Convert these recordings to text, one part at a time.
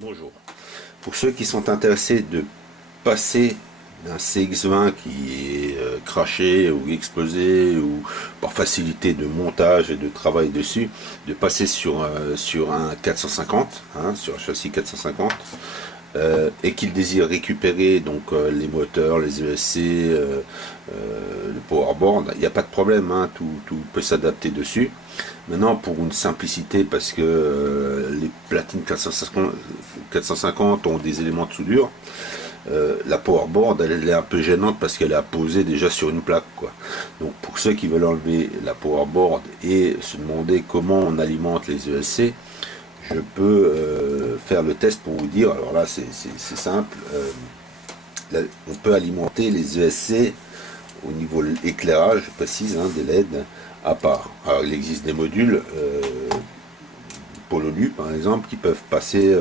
Bonjour. Pour ceux qui sont intéressés de passer d'un CX20 qui est craché ou explosé ou par facilité de montage et de travail dessus, de passer sur un 450, sur un châssis 450, et qu'ils désirent récupérer donc les moteurs, les ESC, le powerboard, il n'y a pas de problème, tout peut s'adapter dessus. Maintenant, pour une simplicité, parce que les platines 450 ont des éléments de soudure, la powerboard elle est un peu gênante parce qu'elle est posée déjà sur une plaque, quoi. Donc pour ceux qui veulent enlever la powerboard et se demander comment on alimente les ESC, je peux faire le test pour vous dire. Alors là c'est simple, là, on peut alimenter les ESC au niveau de l'éclairage, je précise, des LED à part. Alors il existe des modules Pololu par exemple qui peuvent passer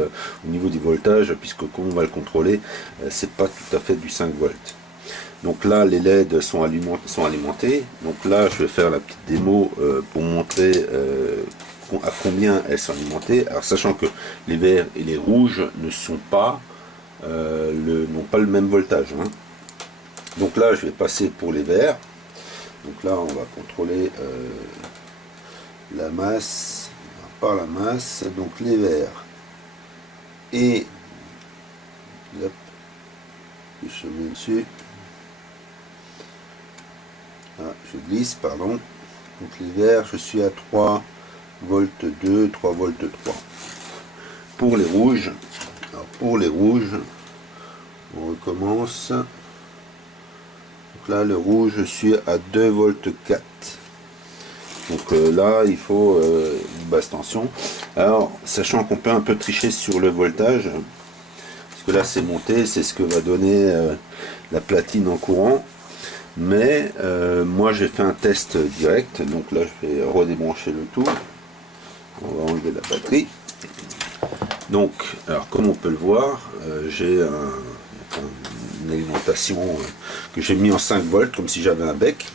au niveau du voltage, puisque comme on va le contrôler, c'est pas tout à fait du 5 volts. Donc là les LED sont alimentés. Donc là je vais faire la petite démo pour montrer à combien elles sont alimentées. Alors sachant que les verts et les rouges ne sont pas n'ont pas le même voltage, Donc là je vais passer pour les verts. Donc là on va contrôler la masse par la masse, donc les verts, et hop, je mets dessus, je glisse, pardon. Donc les verts, je suis à 3 volts 2, 3 volts 3. Pour les rouges, on recommence. Donc là le rouge, je suis à 2 volts 4. Donc là il faut une basse tension. Alors sachant qu'on peut un peu tricher sur le voltage, parce que là c'est monté, c'est ce que va donner la platine en courant. Mais moi j'ai fait un test direct, donc là je vais redébrancher le tout. On va enlever la batterie. Donc alors comme on peut le voir, j'ai une alimentation que j'ai mis en 5 volts comme si j'avais un bec.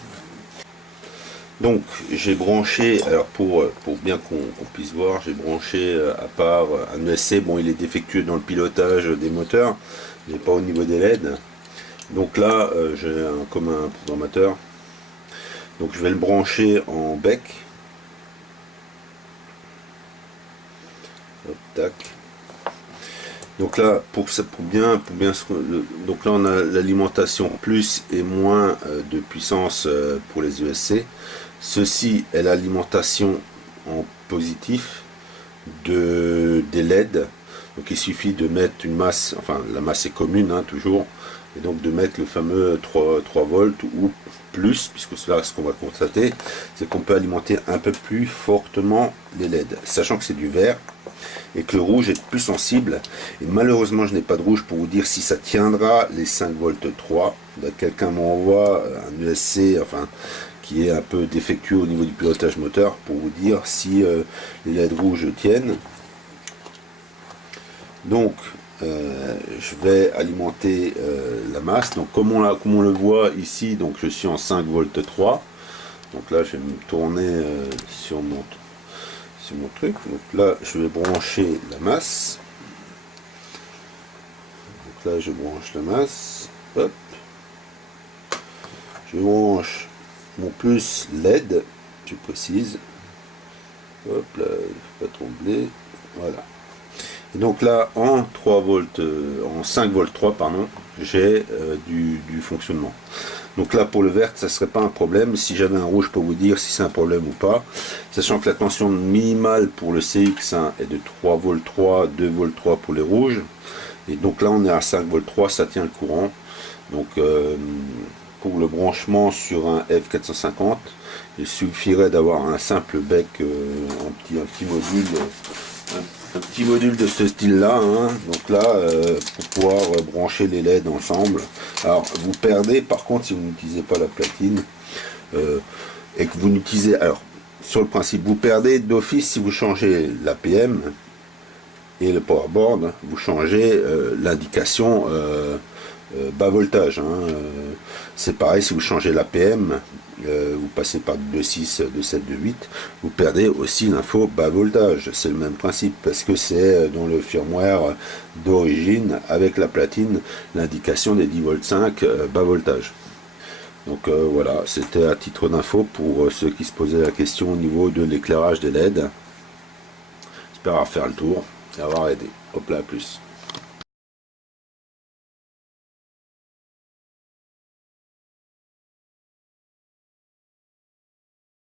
Donc j'ai branché, alors pour bien qu'on puisse voir, j'ai branché à part un ESC. Bon, il est défectueux dans le pilotage des moteurs, mais pas au niveau des LED. Donc là j'ai comme un programmateur, donc je vais le brancher en bec. Hop, tac. Donc là pour bien donc là on a l'alimentation plus et moins de puissance pour les ESC. Ceci est l'alimentation en positif des LED. Donc il suffit de mettre une masse, enfin la masse est commune toujours, et donc de mettre le fameux 3 volts ou plus, puisque cela, ce qu'on va constater, c'est qu'on peut alimenter un peu plus fortement les LED, sachant que c'est du vert et que le rouge est plus sensible. Et malheureusement je n'ai pas de rouge pour vous dire si ça tiendra les 5 volts 3. Quelqu'un m'envoie un ESC, enfin qui est un peu défectueux au niveau du pilotage moteur, pour vous dire si les LED rouges tiennent. Donc je vais alimenter la masse. Donc comme on le voit ici, donc je suis en 5 volts 3. Donc là je vais me tourner sur mon truc. Donc là je vais brancher la masse. Donc là je branche la masse. Hop. Je branche mon plus LED, je précise. Hop là, il ne faut pas trembler. Voilà. Et donc là en 3 volts, en 5 volts 3 pardon, j'ai du fonctionnement. Donc là pour le vert ça serait pas un problème. Si j'avais un rouge, je peux vous dire si c'est un problème ou pas, sachant que la tension minimale pour le CX1 est de 3 volts 3, 2 volts 3 pour les rouges, et donc là on est à 5 volts 3, ça tient le courant. Donc pour le branchement sur un F450, il suffirait d'avoir un simple bec, un petit module, un petit module de ce style là, donc là pour pouvoir brancher les LED ensemble. Alors vous perdez par contre si vous n'utilisez pas la platine et que vous n'utilisez, alors sur le principe vous perdez d'office si vous changez l'APM et le powerboard, vous changez l'indication bas voltage, c'est pareil si vous changez l'APM, vous passez par 2.6, 2.7, 2.8, vous perdez aussi l'info bas voltage. C'est le même principe, parce que c'est dans le firmware d'origine, avec la platine, l'indication des 10 volts 5 bas voltage. Donc voilà, c'était à titre d'info pour ceux qui se posaient la question au niveau de l'éclairage des LED. J'espère avoir fait le tour et avoir aidé. Hop là, à plus.